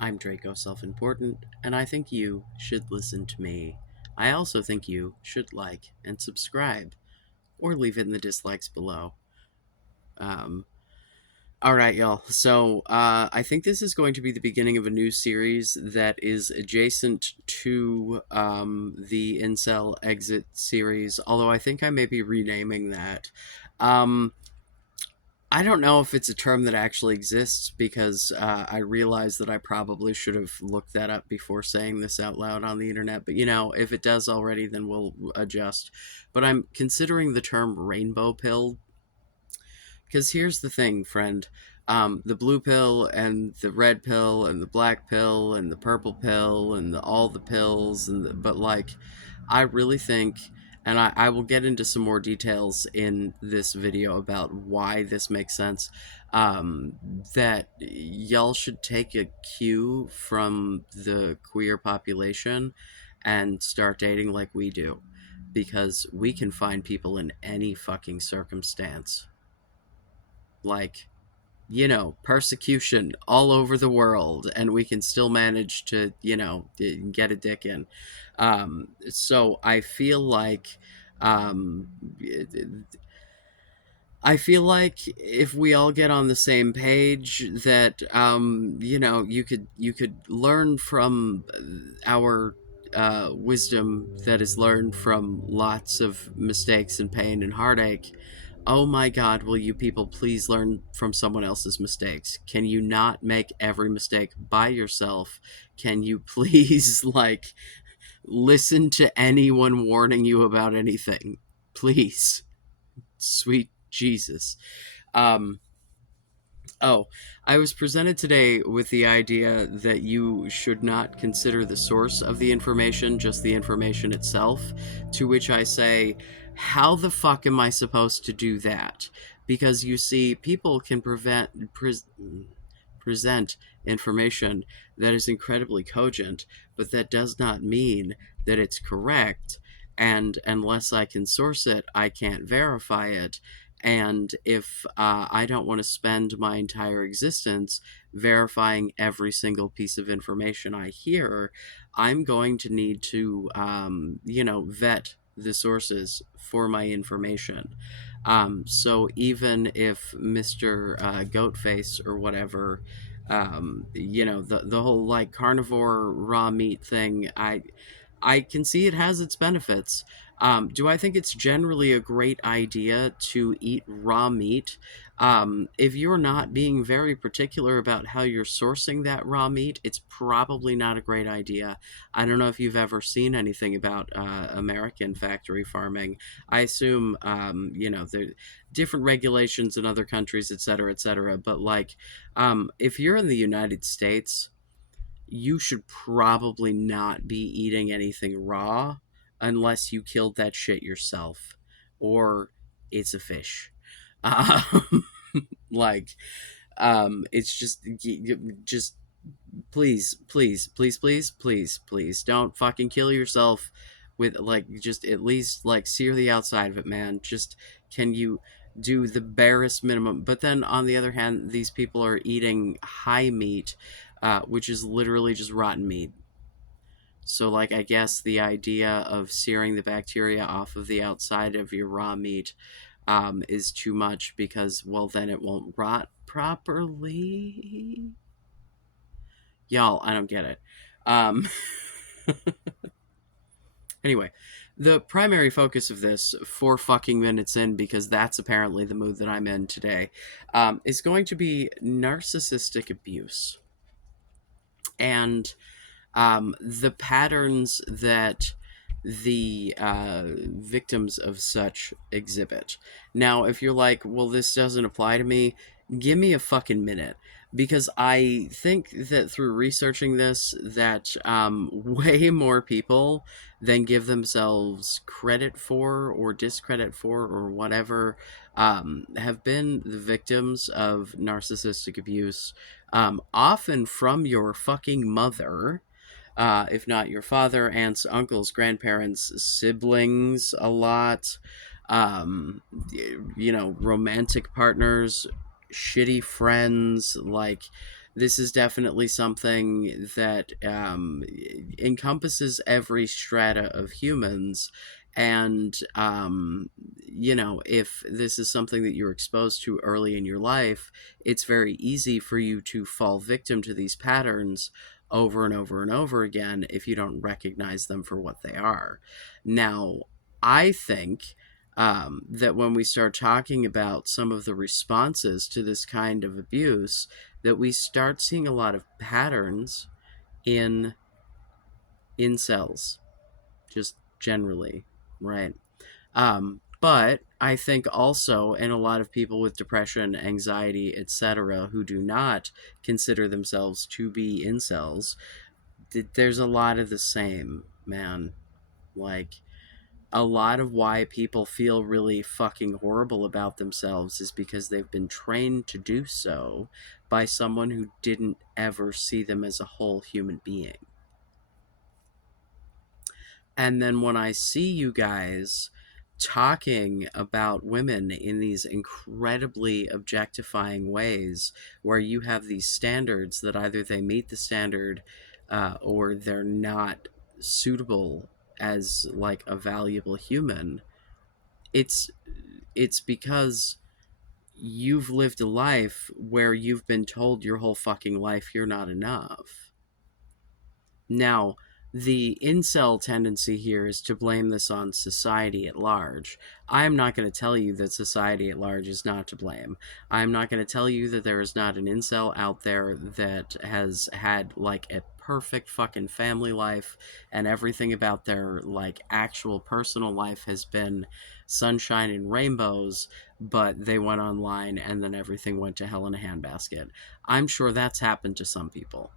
I'm Draco Self-Important, and I think you should listen to me. I also think you should like and subscribe, or leave it in the dislikes below. Um, alright, y'all. So, I think this is going to be the beginning of a new series that is adjacent to the Incel Exit series, although I think I may be renaming that. Um, I don't know if it's a term that actually exists because I realize that I probably should have looked that up before saying this out loud on the internet. But if it does already, then we'll adjust. But I'm considering the term rainbow pill because here's the thing, friend. The blue pill and the red pill and the black pill and the purple pill and all the pills but like, I really think, and I will get into some more details in this video about why this makes sense. That y'all should take a cue from the queer population and start dating like we do, because we can find people in any fucking circumstance, like, persecution all over the world, and we can still manage to, get a dick in. So um, I feel like if we all get on the same page, that you could learn from our wisdom that is learned from lots of mistakes and pain and heartache. Oh my God, will you people please learn from someone else's mistakes? Can you not make every mistake by yourself? Can you please, like, listen to anyone warning you about anything? Please. Sweet Jesus. Um, oh, I was presented today with the idea that you should not consider the source of the information, just the information itself. To which I say, how the fuck am I supposed to do that? Because you see, people can present information that is incredibly cogent, but that does not mean that it's correct. And unless I can source it, I can't verify it. And if I don't want to spend my entire existence verifying every single piece of information I hear, I'm going to need to, vet the sources for my information. So even if Mr. Goatface or whatever, the whole like carnivore raw meat thing, I can see it has its benefits. Do I think it's generally a great idea to eat raw meat? If you're not being very particular about how you're sourcing that raw meat, it's probably not a great idea. I don't know if you've ever seen anything about American factory farming. I assume, there are different regulations in other countries, et cetera, et cetera. But, like, if you're in the United States, you should probably not be eating anything raw unless you killed that shit yourself, or it's a fish. Um, like, it's just please, please, please, please, please, please don't fucking kill yourself with, like, just at least, like, sear the outside of it, man. Just, can you do the barest minimum? But then on the other hand, these people are eating high meat, which is literally just rotten meat. So, like, I guess the idea of searing the bacteria off of the outside of your raw meat is too much, because, well, then it won't rot properly. Y'all, I don't get it. Um, anyway, the primary focus of this, 4 fucking minutes in, because that's apparently the mood that I'm in today, is going to be narcissistic abuse. And the patterns that the victims of such exhibit. Now, if you're like, well, this doesn't apply to me, give me a fucking minute. Because I think that through researching this, that way more people than give themselves credit for or discredit for or whatever have been the victims of narcissistic abuse, often from your fucking mother, if not your father, aunts, uncles, grandparents, siblings, a lot, um, romantic partners, shitty friends, like, This is definitely something that encompasses every strata of humans. And, if this is something that you're exposed to early in your life, it's very easy for you to fall victim to these patterns over and over and over again if you don't recognize them for what they are. Now, I think that when we start talking about some of the responses to this kind of abuse, that we start seeing a lot of patterns in incels, just generally, right? But I think also in a lot of people with depression, anxiety, etc., who do not consider themselves to be incels, there's a lot of the same, man. Like, a lot of why people feel really fucking horrible about themselves is because they've been trained to do so by someone who didn't ever see them as a whole human being. And then when I see you guys talking about women in these incredibly objectifying ways, where you have these standards that either they meet the standard or they're not suitable as like a valuable human, it's it's because you've lived a life where you've been told your whole fucking life you're not enough. Now, the incel tendency here is to blame this on society at large. I'm not going to tell you that society at large is not to blame. I'm not going to tell you that there is not an incel out there that has had like a perfect fucking family life and everything about their like actual personal life has been sunshine and rainbows, but they went online and then everything went to hell in a handbasket. I'm sure that's happened to some people.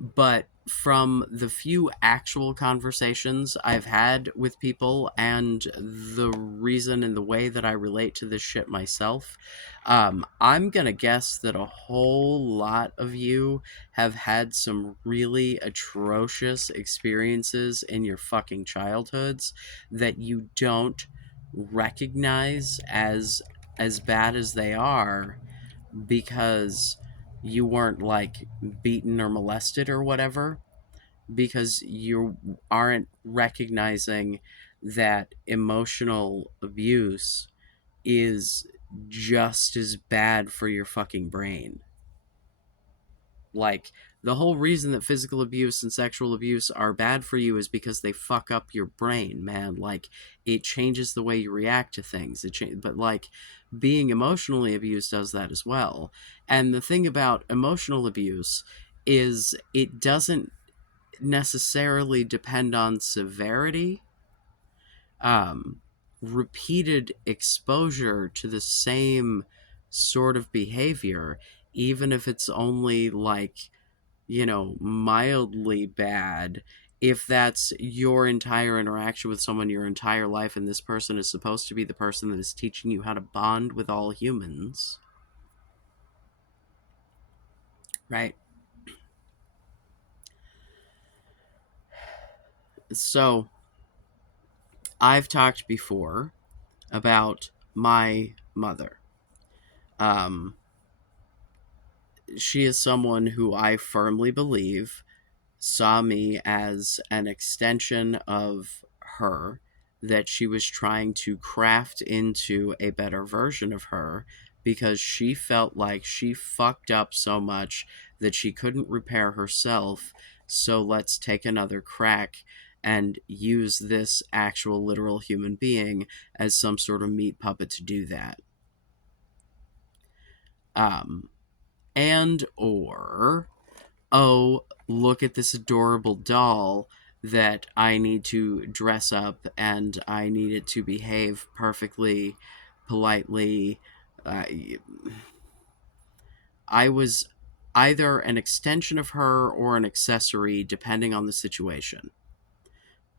But from the few actual conversations I've had with people and the reason and the way that I relate to this shit myself, I'm gonna guess that a whole lot of you have had some really atrocious experiences in your fucking childhoods that you don't recognize as bad as they are because you weren't like beaten or molested or whatever, because you aren't recognizing that emotional abuse is just as bad for your fucking brain. Like, the whole reason that physical abuse and sexual abuse are bad for you is because they fuck up your brain, man. Like, it changes the way you react to things. But like, being emotionally abused does that as well. And the thing about emotional abuse is it doesn't necessarily depend on severity. Repeated exposure to the same sort of behavior, even if it's only like, mildly bad, if that's your entire interaction with someone your entire life and this person is supposed to be the person that is teaching you how to bond with all humans, right? So, I've talked before about my mother. Um, she is someone who I firmly believe saw me as an extension of her, that she was trying to craft into a better version of her because she felt like she fucked up so much that she couldn't repair herself. So let's take another crack and use this actual literal human being as some sort of meat puppet to do that. Um, and or oh, look at this adorable doll that I need to dress up and I need it to behave perfectly, politely. Uh, I was either an extension of her or an accessory, depending on the situation.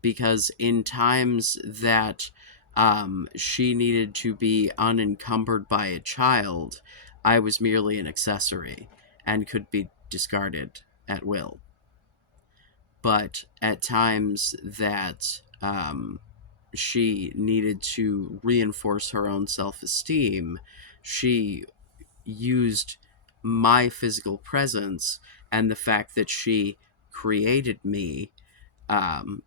Because in times that she needed to be unencumbered by a child, I was merely an accessory and could be discarded at will. But at times that she needed to reinforce her own self esteem, she used my physical presence and the fact that she created me, and,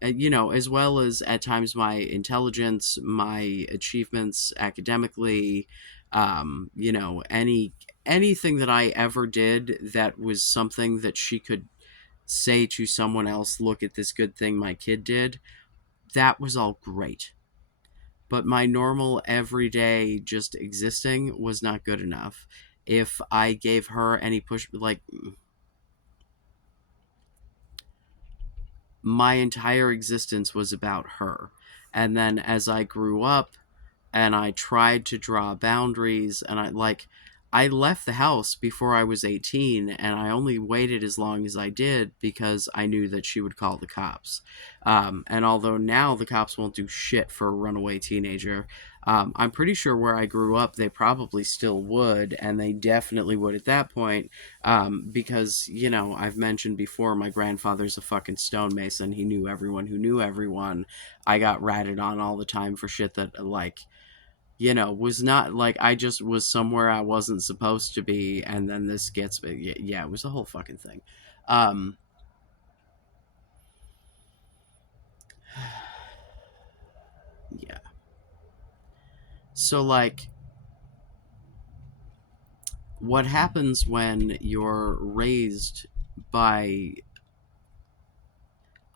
as well as at times my intelligence, my achievements academically, anything that I ever did that was something that she could say to someone else, look at this good thing my kid did, that was all great. But my normal everyday just existing was not good enough. If I gave her any push, like, my entire existence was about her. And then as I grew up and I tried to draw boundaries, and I left the house before I was 18, and I only waited as long as I did because I knew that she would call the cops. And although now the cops won't do shit for a runaway teenager, I'm pretty sure where I grew up they probably still would, and they definitely would at that point, because, I've mentioned before, my grandfather's a fucking stonemason. He knew everyone who knew everyone. I got ratted on all the time for shit that, was not like, I just was somewhere I wasn't supposed to be, and then this gets me. Yeah, it was a whole fucking thing. Um, yeah. So, like, what happens when you're raised by,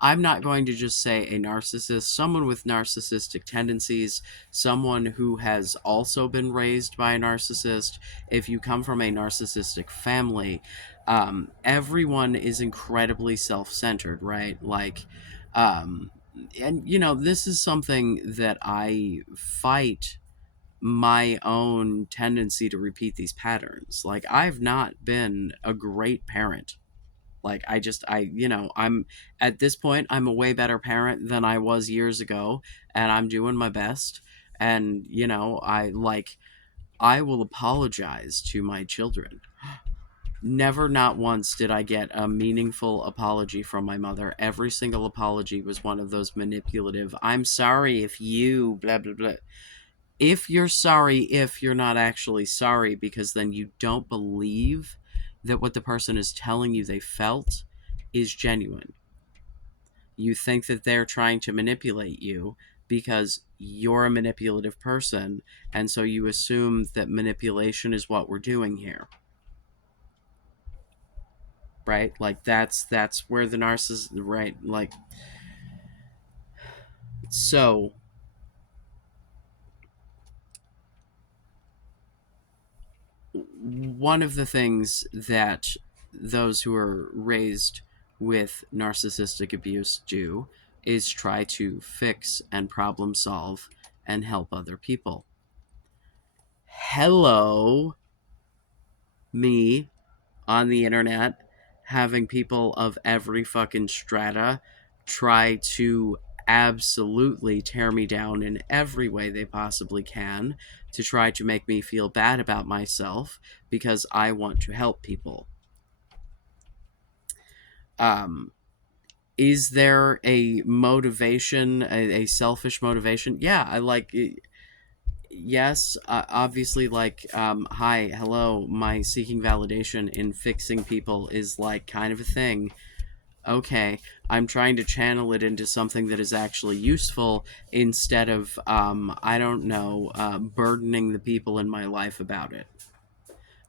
I'm not going to just say a narcissist, someone with narcissistic tendencies, someone who has also been raised by a narcissist. If you come from a narcissistic family, everyone is incredibly self centered, right? Um, and, this is something that I fight my own tendency to repeat these patterns. Like, I've not been a great parent. Like, I'm at this point, I'm a way better parent than I was years ago, and I'm doing my best. And, I will apologize to my children. Never, not once, did I get a meaningful apology from my mother. Every single apology was one of those manipulative, I'm sorry if you, blah, blah, blah. If you're sorry, if you're not actually sorry, because then you don't believe that what the person is telling you they felt is genuine. You think that they're trying to manipulate you because you're a manipulative person, and so you assume that manipulation is what we're doing here. Right? Like, that's where the narcissist, right? Like, so one of the things that those who are raised with narcissistic abuse do is try to fix and problem solve and help other people. Hello, me on the internet, having people of every fucking strata try to absolutely tear me down in every way they possibly can to try to make me feel bad about myself because I want to help people. Um, is there a motivation, a selfish motivation? Yeah, I like it. Yes, obviously, like, hi, hello, my seeking validation in fixing people is like kind of a thing. Okay, I'm trying to channel it into something that is actually useful instead of, I don't know, burdening the people in my life about it.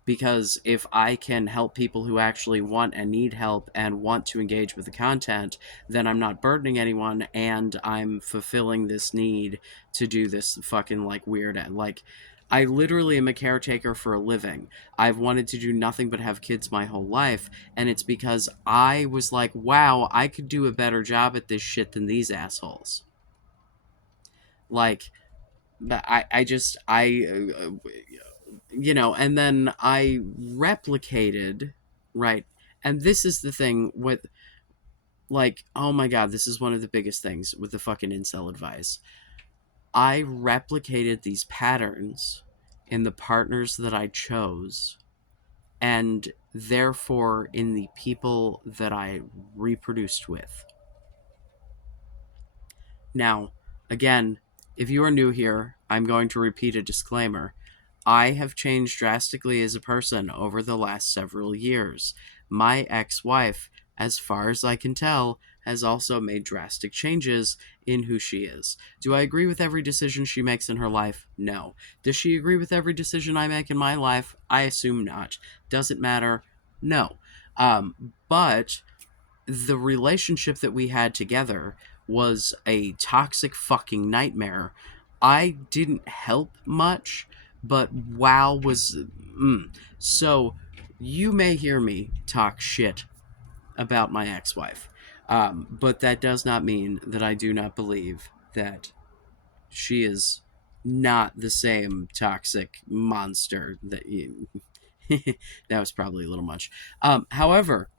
Because if I can help people who actually want and need help and want to engage with the content, then I'm not burdening anyone, and I'm fulfilling this need to do this fucking, like, weird, like, I literally am a caretaker for a living. I've wanted to do nothing but have kids my whole life, and it's because I was like, wow, I could do a better job at this shit than these assholes. Like, I just, and then I replicated, right? And this is the thing with, like, oh my god, this is one of the biggest things with the fucking incel advice. I replicated these patterns in the partners that I chose, and therefore in the people that I reproduced with. Now, again, if you are new here, I'm going to repeat a disclaimer. I have changed drastically as a person over the last several years. My ex wife, as far as I can tell, has also made drastic changes in who she is. Do I agree with every decision she makes in her life? No. Does she agree with every decision I make in my life? I assume not. Does it matter? No. But the relationship that we had together was a toxic fucking nightmare. I didn't help much, but wow was. So, you may hear me talk shit about my ex wife, but that does not mean that I do not believe that she is not the same toxic monster that you. That was probably a little much. However,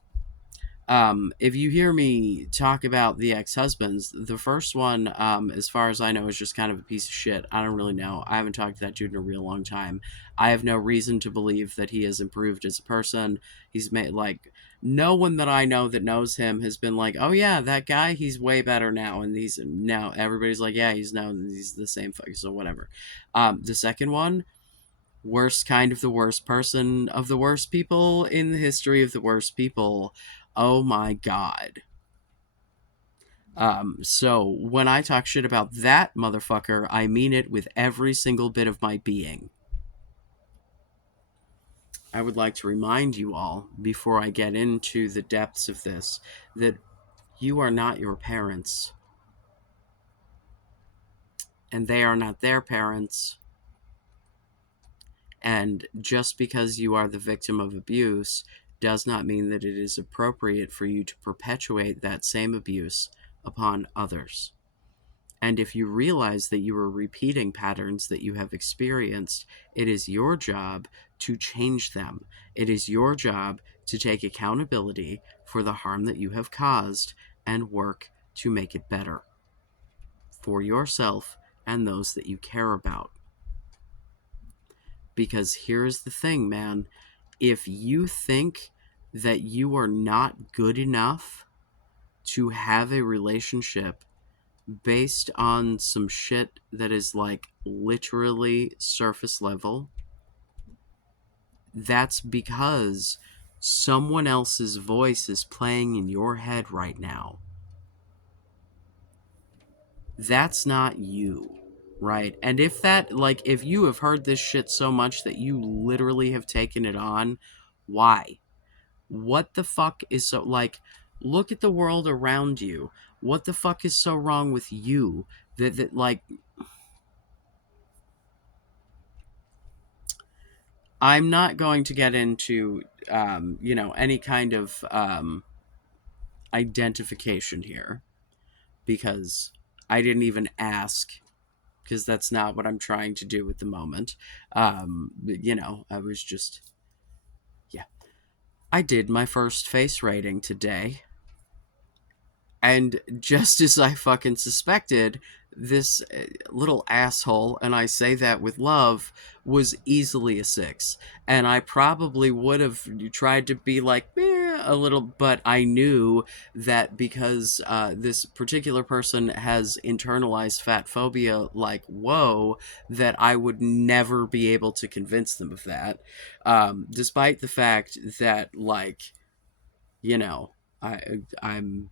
if you hear me talk about the ex-husbands, the first one, as far as I know, is just kind of a piece of shit. I don't really know. I haven't talked to that dude in a real long time. I have no reason to believe that he has improved as a person. He's made, like, no one that I know that knows him has been like, oh yeah, that guy, he's way better now. And he's now everybody's like, yeah, he's the same fucker, so whatever. The second one, worst kind of the worst person of the worst people in the history of the worst people. Oh my god. So when I talk shit about that motherfucker, I mean it with every single bit of my being. I would like to remind you all, before I get into the depths of this, that you are not your parents, and they are not their parents. And just because you are the victim of abuse does not mean that it is appropriate for you to perpetuate that same abuse upon others. And if you realize that you are repeating patterns that you have experienced, it is your job to change them. It is your job to take accountability for the harm that you have caused and work to make it better for yourself and those that you care about. Because here's the thing, man. If you think that you are not good enough to have a relationship based on some shit that is like literally surface level, that's because someone else's voice is playing in your head right now. That's not you, right? And if that, like, if you have heard this shit so much that you literally have taken it on, why? What the fuck is so, like, look at the world around you. What the fuck is so wrong with you that like, I'm not going to get into, any kind of identification here because I didn't even ask because that's not what I'm trying to do at the moment. I was just, yeah. I did my first face rating today. And just as I fucking suspected, this little asshole, and I say that with love, was easily a 6. And I probably would have tried to be like, a little, but I knew that because this particular person has internalized fat phobia, like, whoa, that I would never be able to convince them of that. Despite the fact that, like, you know, I'm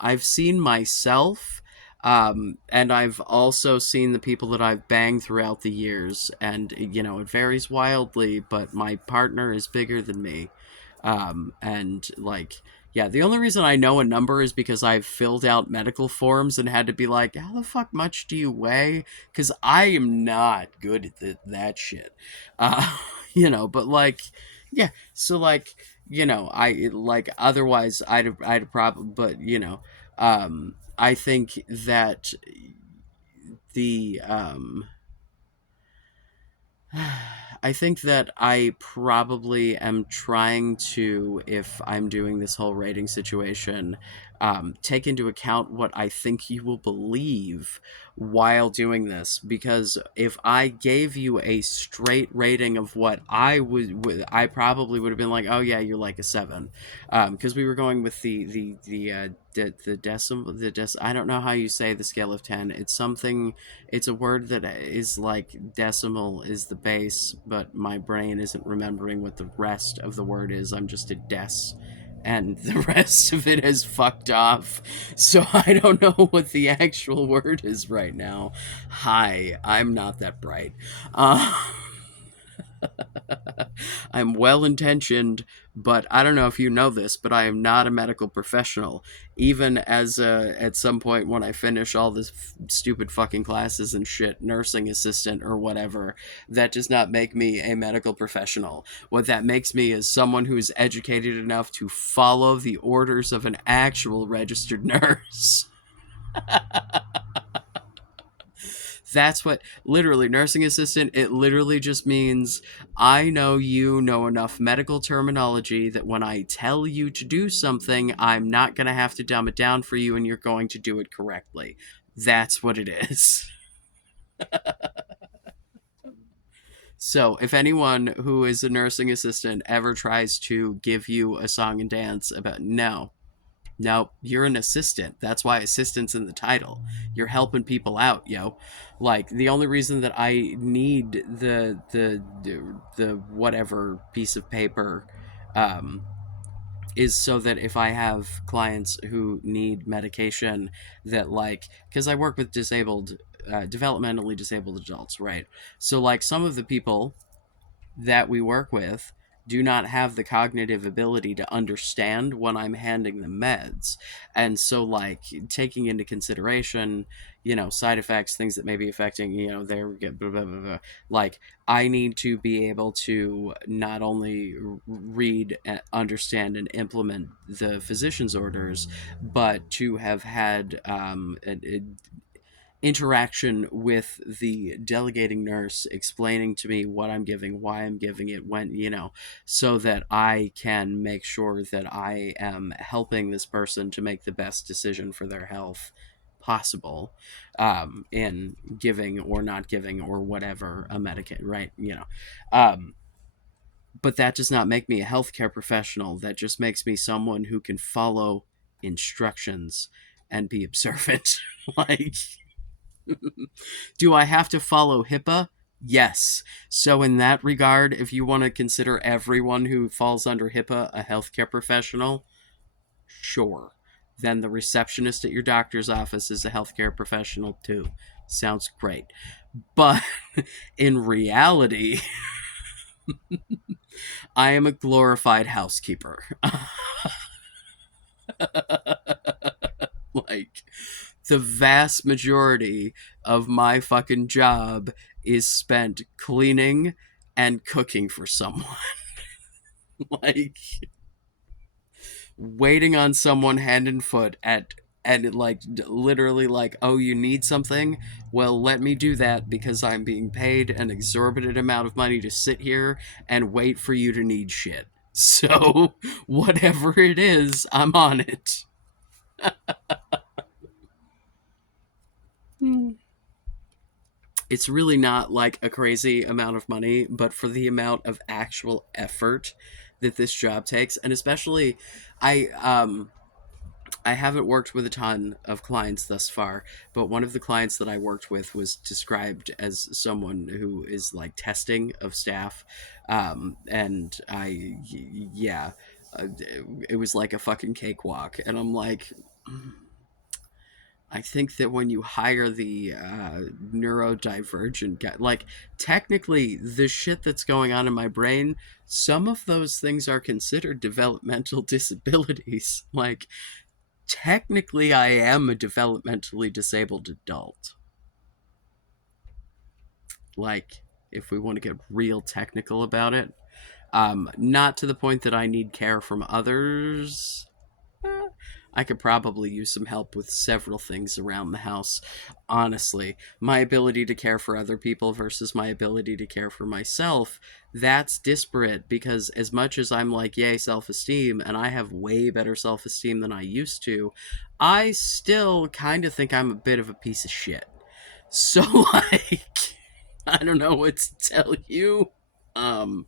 I've seen myself, and I've also seen the people that I've banged throughout the years, and it varies wildly. But my partner is bigger than me, and like, yeah, the only reason I know a number is because I've filled out medical forms and had to be like, how the fuck much do you weigh? Because I am not good at that shit, but like, yeah, so like, I like, otherwise I'd probably, but I think that the I think that I probably am trying to, if I'm doing this whole rating situation, take into account what I think you will believe while doing this. Because if I gave you a straight rating of what I probably would have been like, oh yeah, you're like a seven, because we were going with the decimal, I don't know how you say the scale of 10. It's something, it's a word that is like decimal is the base, but my brain isn't remembering what the rest of the word is. I'm just a des. And the rest of it is fucked off. So I don't know what the actual word is right now. Hi, I'm not that bright. Uh, I'm well intentioned, but I don't know if you know this, but I am not a medical professional. Even as at some point when I finish all this stupid fucking classes and shit, nursing assistant or whatever, that does not make me a medical professional. What that makes me is someone who is educated enough to follow the orders of an actual registered nurse. That's what, literally, nursing assistant, it literally just means I know you know enough medical terminology that when I tell you to do something, I'm not going to have to dumb it down for you and you're going to do it correctly. That's what it is. So, if anyone who is a nursing assistant ever tries to give you a song and dance about, no, no, you're an assistant. That's why assistant's in the title. You're helping people out, yo. Like the only reason that I need the whatever piece of paper um is so that if I have clients who need medication that like cuz I work with disabled developmentally disabled adults, right? So like some of the people that we work with do not have the cognitive ability to understand when I'm handing them meds. And so, like, taking into consideration, side effects, things that may be affecting, their blah, blah, blah, blah. Like, I need to be able to not only read, understand, and implement the physician's orders, but to have had interaction with the delegating nurse explaining to me what I'm giving, why I'm giving it, when, so that I can make sure that I am helping this person to make the best decision for their health possible in giving or not giving or whatever a medicate, right? Um, but that does not make me a healthcare professional. That just makes me someone who can follow instructions and be observant. Like, do I have to follow HIPAA? Yes. So, in that regard, if you want to consider everyone who falls under HIPAA a healthcare professional, sure. Then the receptionist at your doctor's office is a healthcare professional too. Sounds great. But in reality, I am a glorified housekeeper. Like, the vast majority of my fucking job is spent cleaning and cooking for someone. Like, waiting on someone hand and foot and like literally like, oh, you need something, well, let me do that because I'm being paid an exorbitant amount of money to sit here and wait for you to need shit. So whatever it is, I'm on it. It's really not like a crazy amount of money, but for the amount of actual effort that this job takes, and especially I I haven't worked with a ton of clients thus far, but one of the clients that I worked with was described as someone who is like testing of staff, and yeah, it was like a fucking cakewalk, and I'm like, I think that when you hire the neurodivergent guy, like technically the shit that's going on in my brain, some of those things are considered developmental disabilities. Like, technically, I am a developmentally disabled adult. Like, if we want to get real technical about it, not to the point that I need care from others. I could probably use some help with several things around the house. Honestly, my ability to care for other people versus my ability to care for myself, that's disparate because as much as I'm like, yay, self esteem, and I have way better self esteem than I used to, I still kind of think I'm a bit of a piece of shit. So, like, I don't know what to tell you. Um,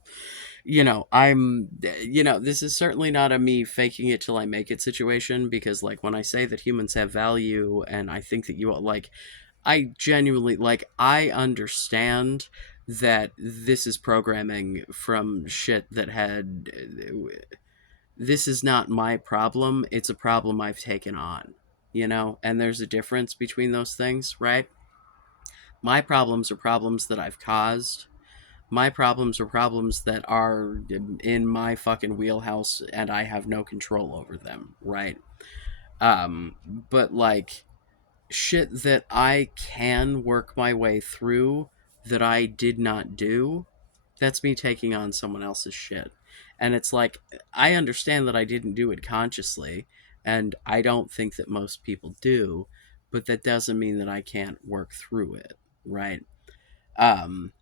this is certainly not a me faking it till I make it situation because, like, when I say that humans have value and I think that I genuinely, like, I understand that this is programming from shit that had. This is not my problem, it's a problem I've taken on, and there's a difference between those things, right? My problems are problems that I've caused. My problems are problems that are in my fucking wheelhouse and I have no control over them, right? But like shit that I can work my way through that I did not do, that's me taking on someone else's shit. And it's like, I understand that I didn't do it consciously, and I don't think that most people do, but that doesn't mean that I can't work through it, right? Um,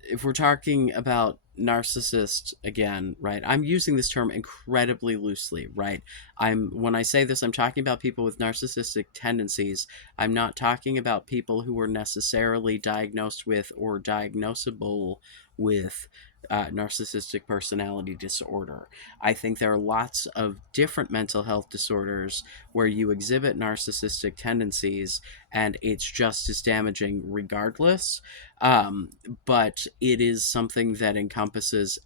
if we're talking about narcissist again, right? I'm using this term incredibly loosely, right? When I say this, I'm talking about people with narcissistic tendencies. I'm not talking about people who are necessarily diagnosed with or diagnosable with narcissistic personality disorder. I think there are lots of different mental health disorders where you exhibit narcissistic tendencies and it's just as damaging regardless. But it is something that encompasses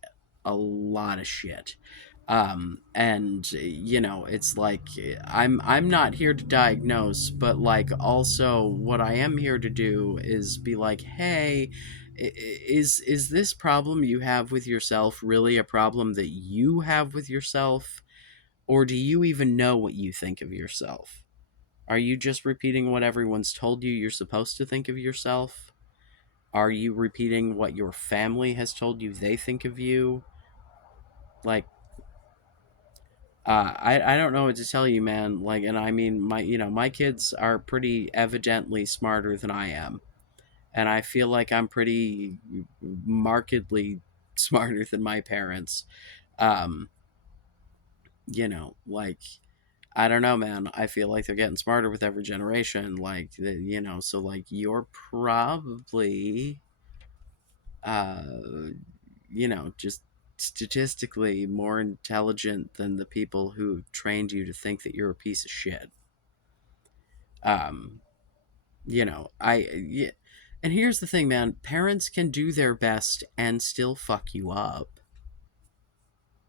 a lot of shit. And it's like I'm not here to diagnose, but like also what I am here to do is be like, hey, is this problem you have with yourself really a problem that you have with yourself, or do you even know what you think of yourself? Are you just repeating what everyone's told you you're supposed to think of yourself? Are you repeating what your family has told you they think of you? Like, I don't know what to tell you, man. Like, and I mean, my kids are pretty evidently smarter than I am, and I feel like I'm pretty markedly smarter than my parents. Um, like, I don't know, man. I feel like they're getting smarter with every generation. Like, so like you're probably uh just statistically more intelligent than the people who trained you to think that you're a piece of shit. Um, yeah. And here's the thing, man. Parents can do their best and still fuck you up.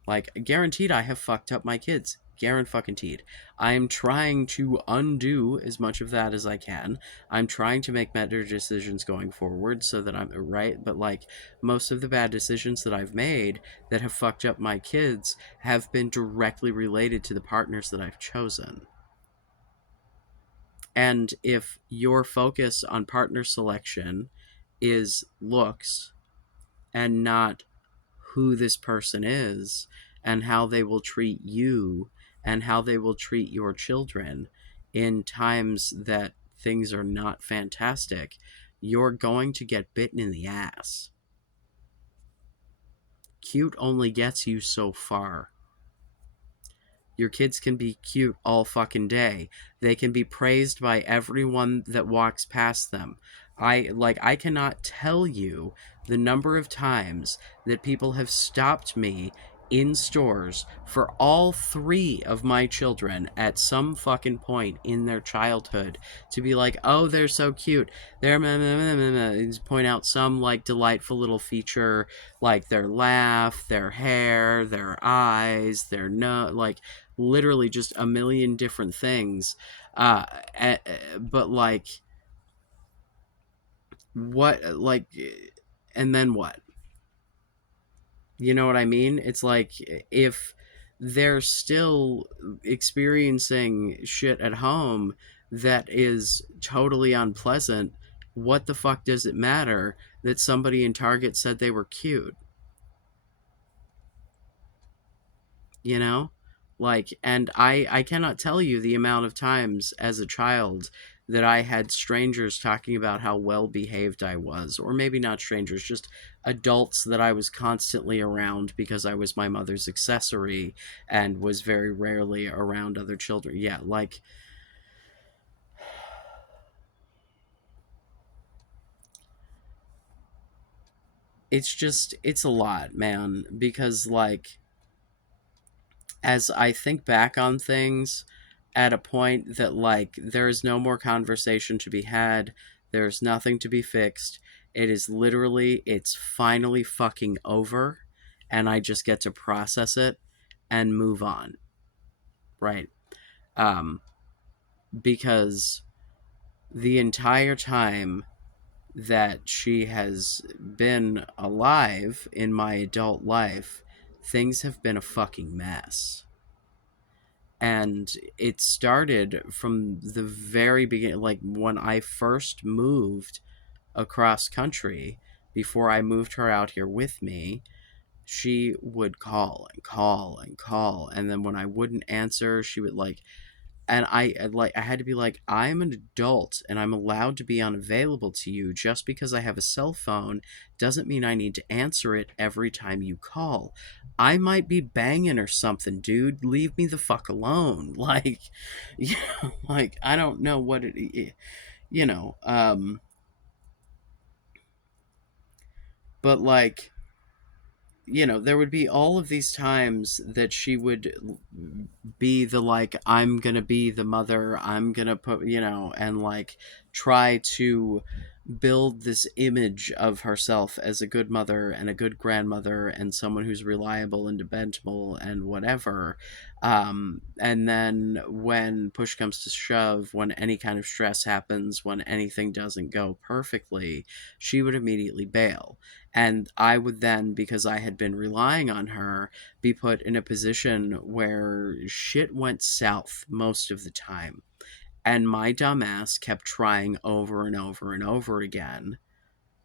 Like, guaranteed I have fucked up my kids. Guaranteed. I'm trying to undo as much of that as I can. I'm trying to make better decisions going forward so that I'm right. But, like, most of the bad decisions that I've made that have fucked up my kids have been directly related to the partners that I've chosen. And if your focus on partner selection is looks and not who this person is and how they will treat you and how they will treat your children in times that things are not fantastic, you're going to get bitten in the ass. Cute only gets you so far. Your kids can be cute all fucking day. They can be praised by everyone that walks past them. I cannot tell you the number of times that people have stopped me in stores for all three of my children at some fucking point in their childhood to be like, oh, they're so cute. They're point out some like delightful little feature, like their laugh, their hair, their eyes, their nose, like literally just a million different things. Uh, but like, what, like, and then what? You know what I mean? It's like if they're still experiencing shit at home that is totally unpleasant, what the fuck does it matter that somebody in Target said they were cute? You know? Like, and I cannot tell you the amount of times as a child that I had strangers talking about how well behaved I was, or maybe not strangers, just adults that I was constantly around because I was my mother's accessory and was very rarely around other children. Yeah, like, it's just, it's a lot, man, because, like, as I think back on things at a point that, like, there is no more conversation to be had, there's nothing to be fixed. It is literally, it's finally fucking over, and I just get to process it and move on, right? Um, because the entire time that she has been alive in my adult life, things have been a fucking mess. And it started from the very beginning, like when I first moved across country, before I moved her out here with me. She would call and call and call, and then when I wouldn't answer, she would, like, and I had to be like, I'm an adult and I'm allowed to be unavailable to you. Just because I have a cell phone doesn't mean I need to answer it every time you call. I might be banging or something, dude. Leave me the fuck alone. Like, you know, like, I don't know what it, you know, but, like, there would be all of these times that she would be the, like, I'm gonna be the mother, I'm gonna put, and, like, try to build this image of herself as a good mother and a good grandmother and someone who's reliable and dependable and whatever. And then when push comes to shove, when any kind of stress happens, when anything doesn't go perfectly, she would immediately bail. And I would then, because I had been relying on her, be put in a position where shit went south most of the time. And my dumbass kept trying over and over and over again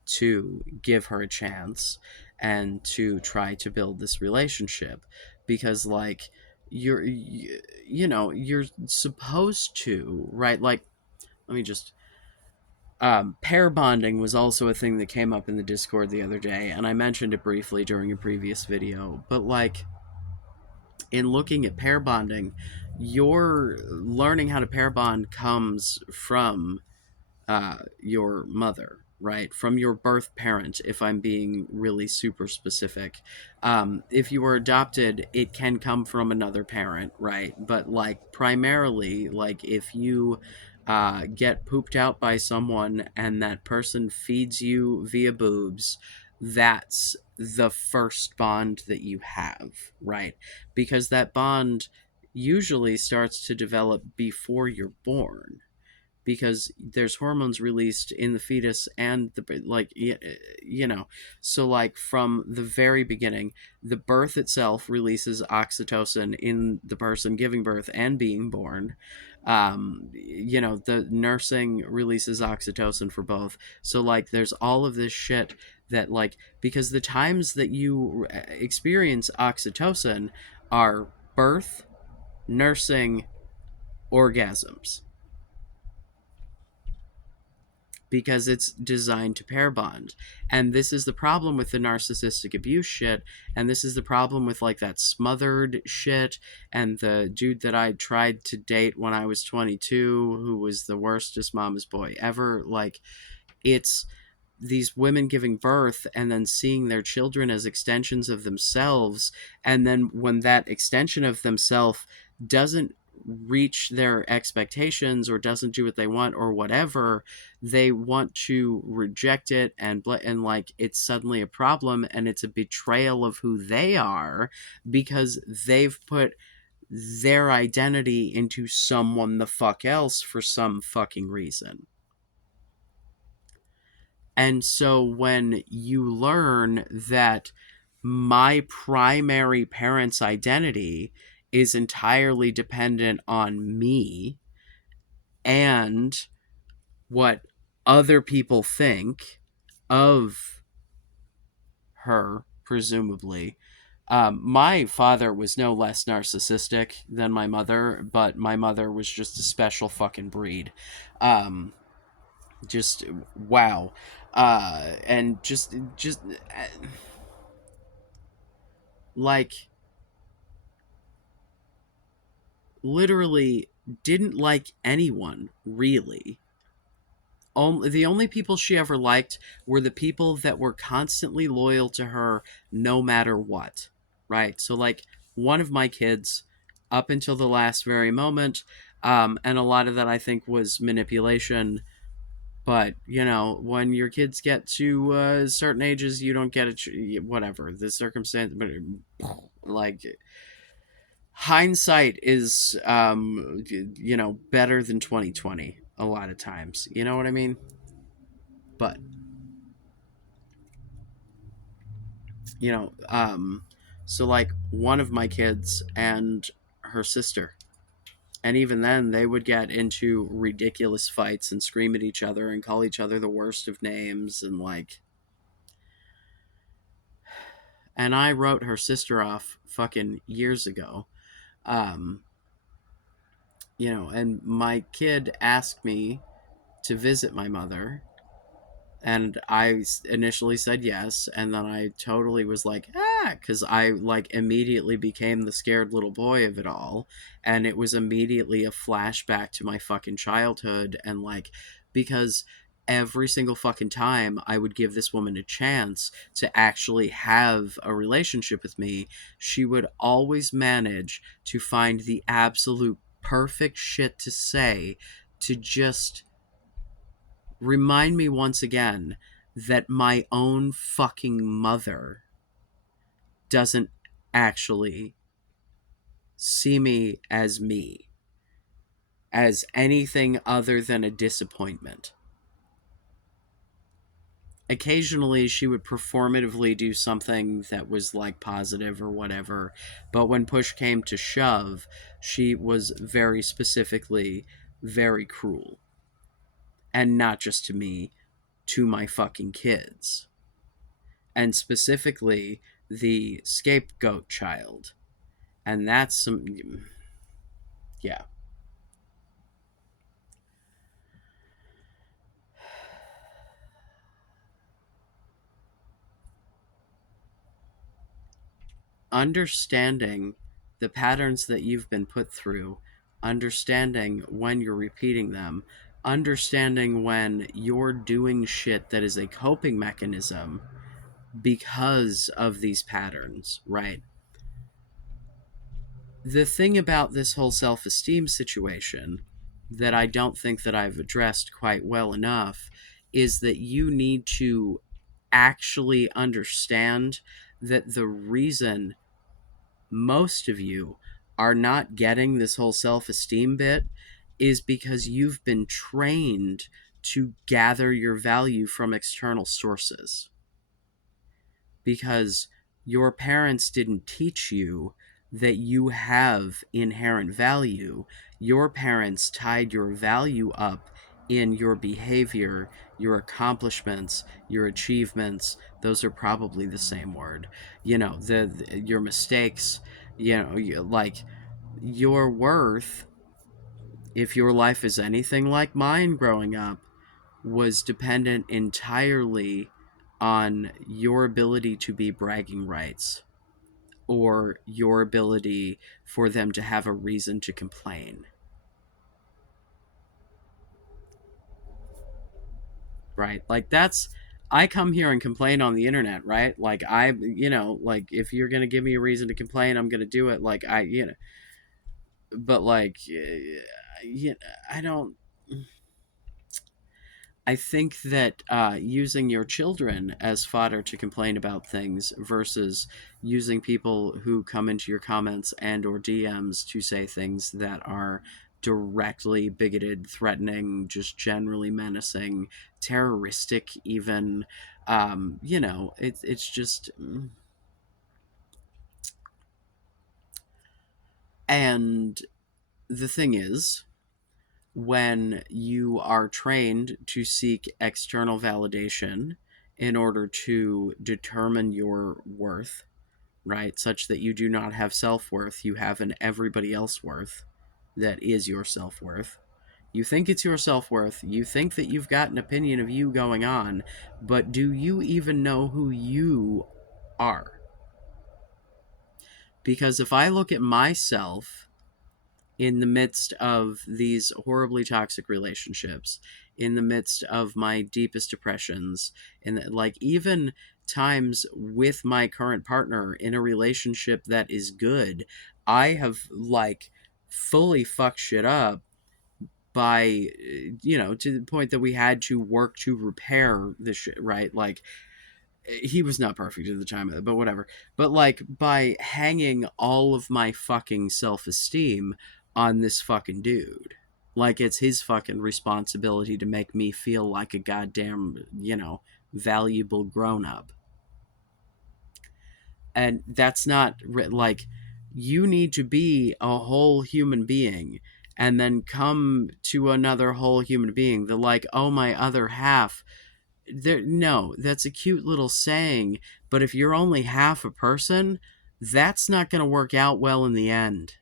to give her a chance and to try to build this relationship. Because, like, you're supposed to, right? Like, let me just pair bonding was also a thing that came up in the Discord the other day, and I mentioned it briefly during a previous video. But, like, in looking at pair bonding, your learning how to pair bond comes from your mother, right? From your birth parent, if I'm being really super specific. If you were adopted, it can come from another parent, right? But, like, primarily, like, if you get pooped out by someone and that person feeds you via boobs, that's the first bond that you have, right? Because that bond usually starts to develop before you're born, because there's hormones released in the fetus and the, like, so, like, from the very beginning, the birth itself releases oxytocin in the person giving birth and being born. The nursing releases oxytocin for both. So, like, there's all of this shit that, like, because the times that you experience oxytocin are birth, nursing, orgasms, because it's designed to pair bond. And this is the problem with the narcissistic abuse shit, and this is the problem with, like, that smothered shit, and the dude that I tried to date when I was 22, who was the worstest mama's boy ever. Like, it's these women giving birth and then seeing their children as extensions of themselves, and then when that extension of themselves doesn't reach their expectations or doesn't do what they want or whatever, they want to reject it, and, like, it's suddenly a problem, and it's a betrayal of who they are, because they've put their identity into someone the fuck else for some fucking reason. And so when you learn that my primary parent's identity is entirely dependent on me and what other people think of her, presumably, My father was no less narcissistic than my mother, but my mother was just a special fucking breed. Um, just wow. And just like literally didn't like anyone really. The only people she ever liked were the people that were constantly loyal to her no matter what. Right? So, like, one of my kids, up until the last very moment, and a lot of that I think was manipulation. But, when your kids get to certain ages, you don't get it, whatever, the circumstance, but like, hindsight is, better than 2020 a lot of times. You know what I mean? But you know so like one of my kids and her sister, and even then they would get into ridiculous fights and scream at each other and call each other the worst of names, and like, and I wrote her sister off fucking years ago. um and my kid asked me to visit my mother, and I initially said yes, and then I totally was like, because I like immediately became the scared little boy of it all, and it was immediately a flashback to my fucking childhood, and like, because every single fucking time I would give this woman a chance to actually have a relationship with me, she would always manage to find the absolute perfect shit to say to just remind me once again that my own fucking mother doesn't actually see me as anything other than a disappointment. Occasionally, she would performatively do something that was like positive or whatever, but when push came to shove, she was very specifically very cruel. And not just to me, to my fucking kids. And specifically the scapegoat child. And that's some, yeah. Understanding the patterns that you've been put through, understanding when you're repeating them, understanding when you're doing shit that is a coping mechanism because of these patterns, right? The thing about this whole self-esteem situation that I don't think that I've addressed quite well enough is that you need to actually understand that the reason most of you are not getting this whole self-esteem bit is because you've been trained to gather your value from external sources, because your parents didn't teach you that you have inherent value. Your parents tied your value up in your behavior, your accomplishments, your achievements. Those are probably the same word. Your mistakes, like your worth, if your life is anything like mine growing up, was dependent entirely on your ability to be bragging rights, or your ability for them to have a reason to complain, right? Like, that's, I come here and complain on the internet, right? Like, like, if you're going to give me a reason to complain, I'm going to do it. Like, but like, I don't, I think that using your children as fodder to complain about things versus using people who come into your comments and or DMs to say things that are directly bigoted, threatening, just generally menacing, terroristic, even, it's just. And the thing is, when you are trained to seek external validation in order to determine your worth, right? Such that you do not have self worth, you have an everybody else worth that is your self worth. You think it's your self worth, you think that you've got an opinion of you going on, but do you even know who you are? Because if I look at myself in the midst of these horribly toxic relationships, in the midst of my deepest depressions, and like even times with my current partner in a relationship that is good, I have like fully fucked shit up by, to the point that we had to work to repair the shit, right? Like, he was not perfect at the time, but whatever. But like by hanging all of my fucking self-esteem on this fucking dude. Like it's his fucking responsibility to make me feel like a goddamn, valuable grown up. And that's not like, you need to be a whole human being and then come to another whole human being. The like, oh, my other half, there, no, that's a cute little saying, but if you're only half a person, that's not going to work out well in the end.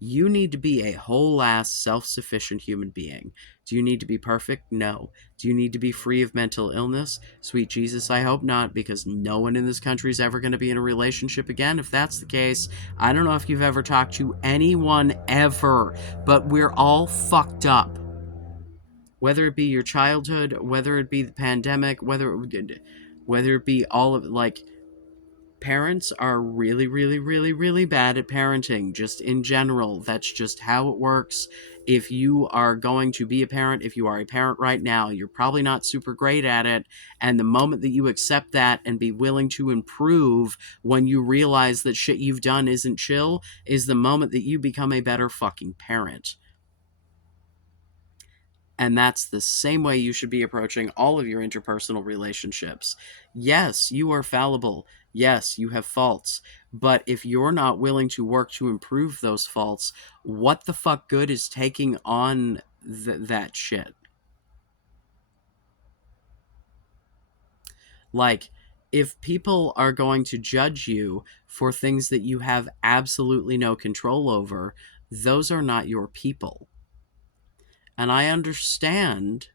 You need to be a whole ass self-sufficient human being. Do you need to be perfect? No. Do you need to be free of mental illness? Sweet Jesus, I hope not, because no one in this country is ever going to be in a relationship again. If that's the case, I don't know if you've ever talked to anyone ever, but we're all fucked up. Whether it be your childhood, whether it be the pandemic, whether it be all of, like, parents are really, really, really, really bad at parenting, just in general. That's just how it works. If you are going to be a parent, if you are a parent right now, you're probably not super great at it. And the moment that you accept that and be willing to improve when you realize that shit you've done isn't chill, is the moment that you become a better fucking parent. And that's the same way you should be approaching all of your interpersonal relationships. Yes, you are fallible. Yes, you have faults. But if you're not willing to work to improve those faults, what the fuck good is taking on that shit? Like, if people are going to judge you for things that you have absolutely no control over, those are not your people. And I understand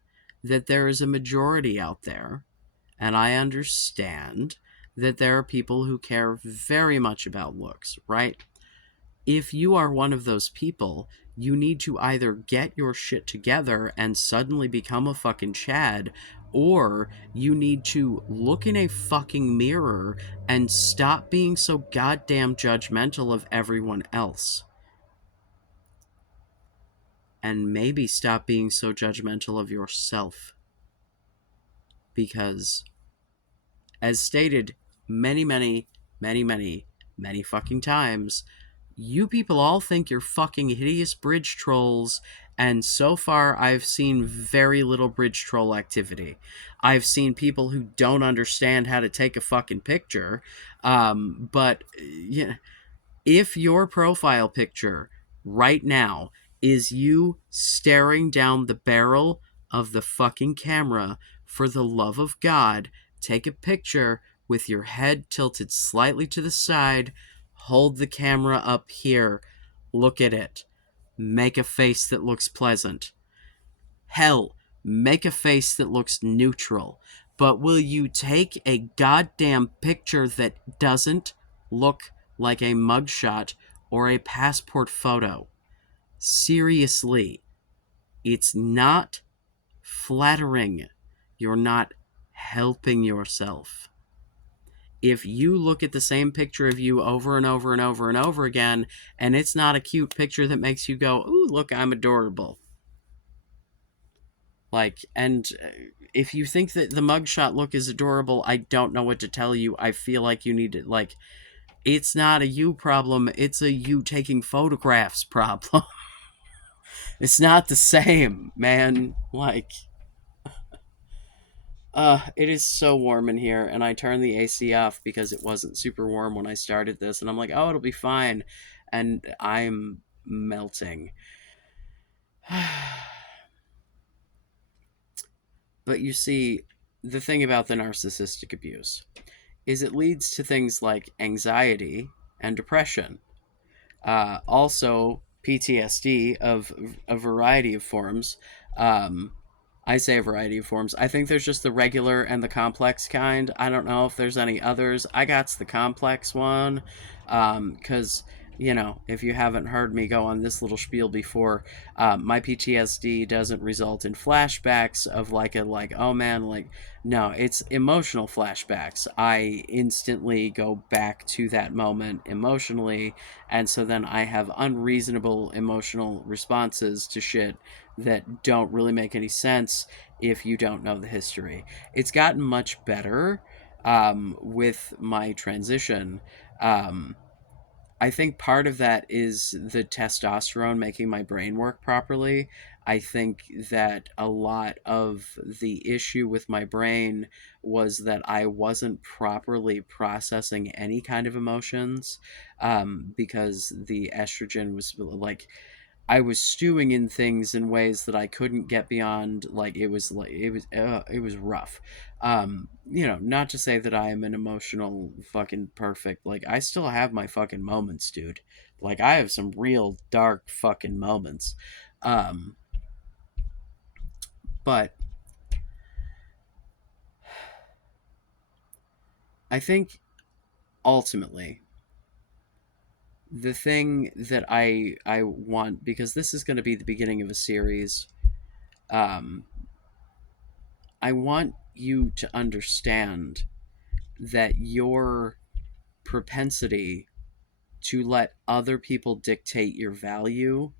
that there is a majority out there, and I understand that there are people who care very much about looks, right? If you are one of those people, you need to either get your shit together and suddenly become a fucking Chad, or you need to look in a fucking mirror and stop being so goddamn judgmental of everyone else. And maybe stop being so judgmental of yourself. Because, as stated many, many, many, many, many fucking times, you people all think you're fucking hideous bridge trolls, and so far I've seen very little bridge troll activity. I've seen people who don't understand how to take a fucking picture, but yeah, if your profile picture right now is you staring down the barrel of the fucking camera, for the love of God, take a picture with your head tilted slightly to the side, hold the camera up here, look at it, make a face that looks pleasant. Hell, make a face that looks neutral. But will you take a goddamn picture that doesn't look like a mugshot or a passport photo? Seriously, it's not flattering. You're not helping yourself. If you look at the same picture of you over and over and over and over again, and it's not a cute picture that makes you go, ooh, look, I'm adorable. Like, and if you think that the mugshot look is adorable, I don't know what to tell you. I feel like you need to, like, it's not a you problem, it's a you taking photographs problem. It's not the same, man. Like, it is so warm in here, and I turned the AC off because it wasn't super warm when I started this, and I'm like, oh, it'll be fine, and I'm melting. But you see, the thing about the narcissistic abuse is it leads to things like anxiety and depression. Also, PTSD of a variety of forms. Um, I say a variety of forms. I think there's just the regular and the complex kind. I don't know if there's any others. I got the complex one because, if you haven't heard me go on this little spiel before, my PTSD doesn't result in flashbacks of oh man, like, no, it's emotional flashbacks. I instantly go back to that moment emotionally, and so then I have unreasonable emotional responses to shit that don't really make any sense if you don't know the history. It's gotten much better with my transition. Um, I think part of that is the testosterone making my brain work properly. I think that a lot of the issue with my brain was that I wasn't properly processing any kind of emotions because the estrogen was like I was stewing in things in ways that I couldn't get beyond. It was rough. Not to say that I am an emotional fucking perfect. Like, I still have my fucking moments, dude. Like, I have some real dark fucking moments. Um, but I think ultimately the thing that I want, because this is going to be the beginning of a series, um, I want you to understand that your propensity to let other people dictate your value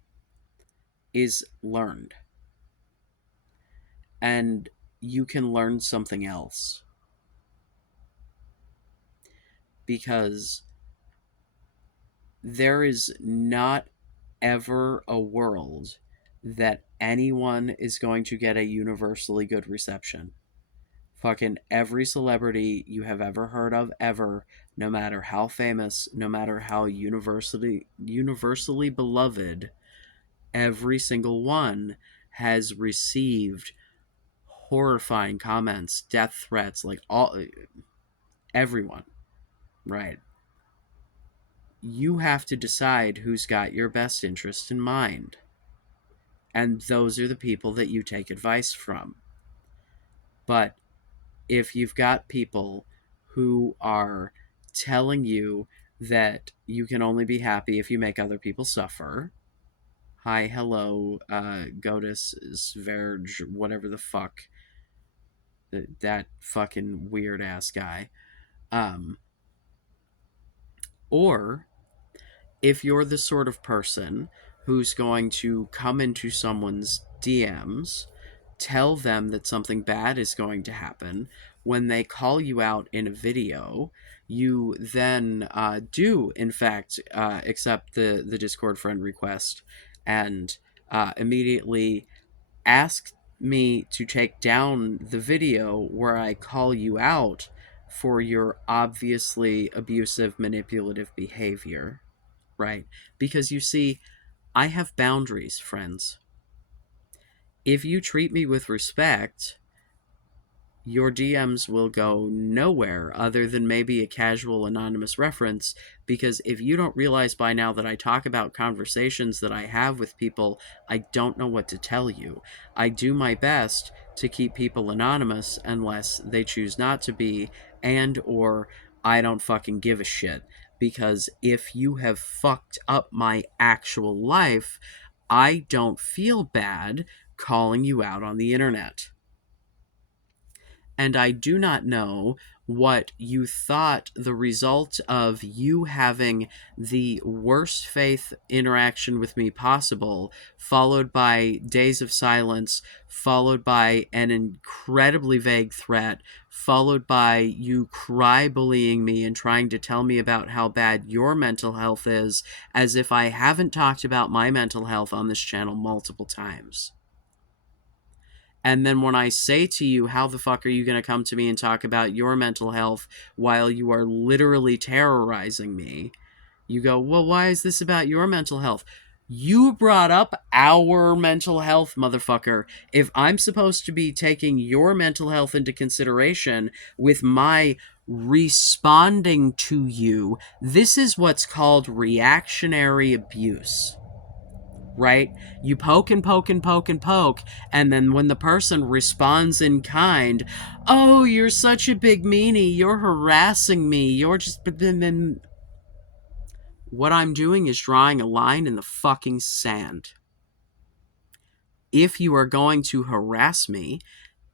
is learned. And you can learn something else. Because there is not ever a world that anyone is going to get a universally good reception. Fucking every celebrity you have ever heard of ever, no matter how famous, no matter how universally beloved, every single one has received horrifying comments, death threats, like everyone, right? You have to decide who's got your best interest in mind. And those are the people that you take advice from. But if you've got people who are telling you that you can only be happy if you make other people suffer, hi, hello, Godus, Sverge, whatever the fuck, that fucking weird ass guy. Um, or if you're the sort of person who's going to come into someone's DMs, tell them that something bad is going to happen, when they call you out in a video, you then do, in fact, accept the Discord friend request and immediately ask me to take down the video where I call you out for your obviously abusive, manipulative behavior, right? Because you see, I have boundaries, friends. If you treat me with respect, your DMs will go nowhere other than maybe a casual anonymous reference, because if you don't realize by now that I talk about conversations that I have with people, I don't know what to tell you. I do my best to keep people anonymous unless they choose not to be, and or I don't fucking give a shit. Because if you have fucked up my actual life, I don't feel bad calling you out on the internet. And I do not know what you thought the result of you having the worst faith interaction with me possible, followed by days of silence, followed by an incredibly vague threat, followed by you cry bullying me and trying to tell me about how bad your mental health is, as if I haven't talked about my mental health on this channel multiple times. And then when I say to you, how the fuck are you going to come to me and talk about your mental health while you are literally terrorizing me? You go, well, why is this about your mental health? You brought up our mental health, motherfucker. If I'm supposed to be taking your mental health into consideration with my responding to you, this is what's called reactionary abuse. Right? You poke and poke and poke and poke, and then when the person responds in kind, oh, you're such a big meanie, you're harassing me, you're just. But then what I'm doing is drawing a line in the fucking sand. If you are going to harass me,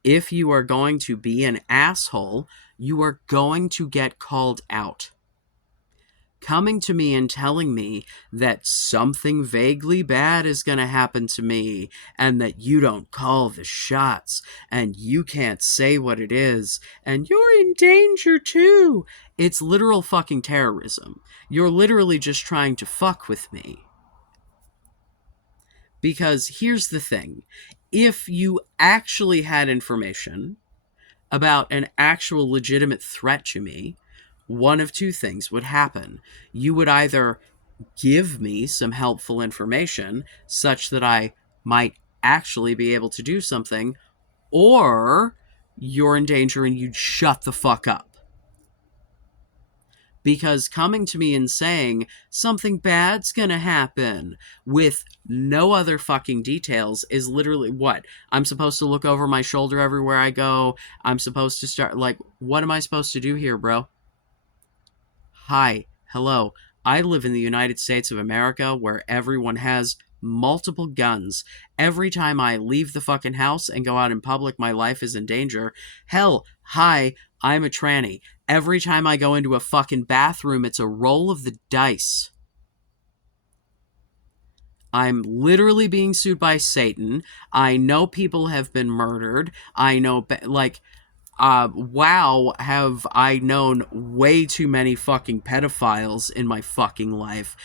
if you are going to be an asshole, you are going to get called out. Coming to me and telling me that something vaguely bad is going to happen to me and that you don't call the shots and you can't say what it is and you're in danger too. It's literal fucking terrorism. You're literally just trying to fuck with me. Because here's the thing. If you actually had information about an actual legitimate threat to me, one of two things would happen. You would either give me some helpful information such that I might actually be able to do something, or you're in danger and you'd shut the fuck up. Because coming to me and saying something bad's gonna happen with no other fucking details is literally what? I'm supposed to look over my shoulder everywhere I go. I'm supposed to start, like, what am I supposed to do here, bro? Hi, hello. I live in the United States of America where everyone has multiple guns. Every time I leave the fucking house and go out in public, my life is in danger. Hell, hi, I'm a tranny. Every time I go into a fucking bathroom, it's a roll of the dice. I'm literally being sued by Satan. I know people have been murdered. I know, like, wow, have I known way too many fucking pedophiles in my fucking life.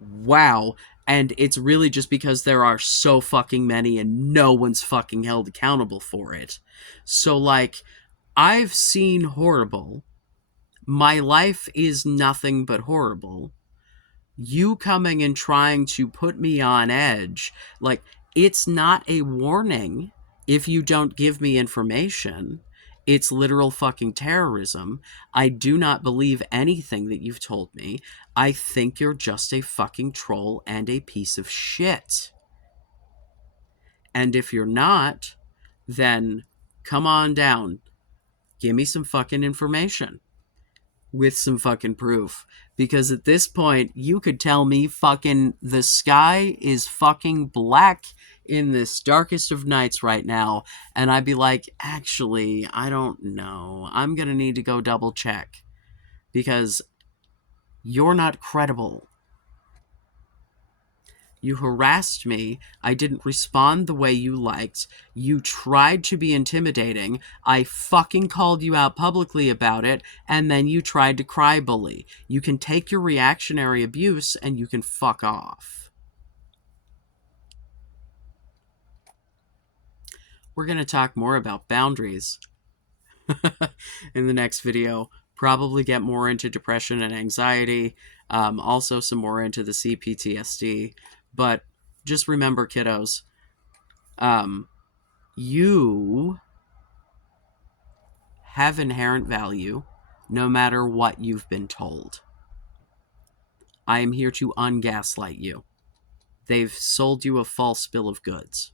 Wow. And it's really just because there are so fucking many and no one's fucking held accountable for it. So, like, I've seen horrible. My life is nothing but horrible. You coming and trying to put me on edge, like, it's not a warning if you don't give me information. It's literal fucking terrorism. I do not believe anything that you've told me. I think you're just a fucking troll and a piece of shit. And if you're not, then come on down. Give me some fucking information with some fucking proof. Because at this point, you could tell me fucking the sky is fucking black in this darkest of nights right now, and I'd be like, actually, I don't know. I'm gonna need to go double check. Because you're not credible. You harassed me. I didn't respond the way you liked. You tried to be intimidating. I fucking called you out publicly about it, and then you tried to cry bully. You can take your reactionary abuse and you can fuck off. We're going to talk more about boundaries in the next video. Probably get more into depression and anxiety. Also some more into the CPTSD. But just remember, kiddos, you have inherent value no matter what you've been told. I am here to ungaslight you. They've sold you a false bill of goods.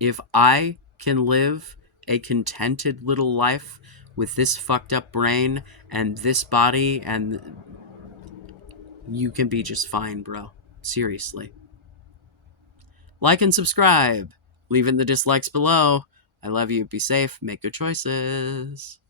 If I can live a contented little life with this fucked up brain and this body, and you can be just fine, bro. Seriously. Like and subscribe. Leave in the dislikes below. I love you. Be safe. Make good choices.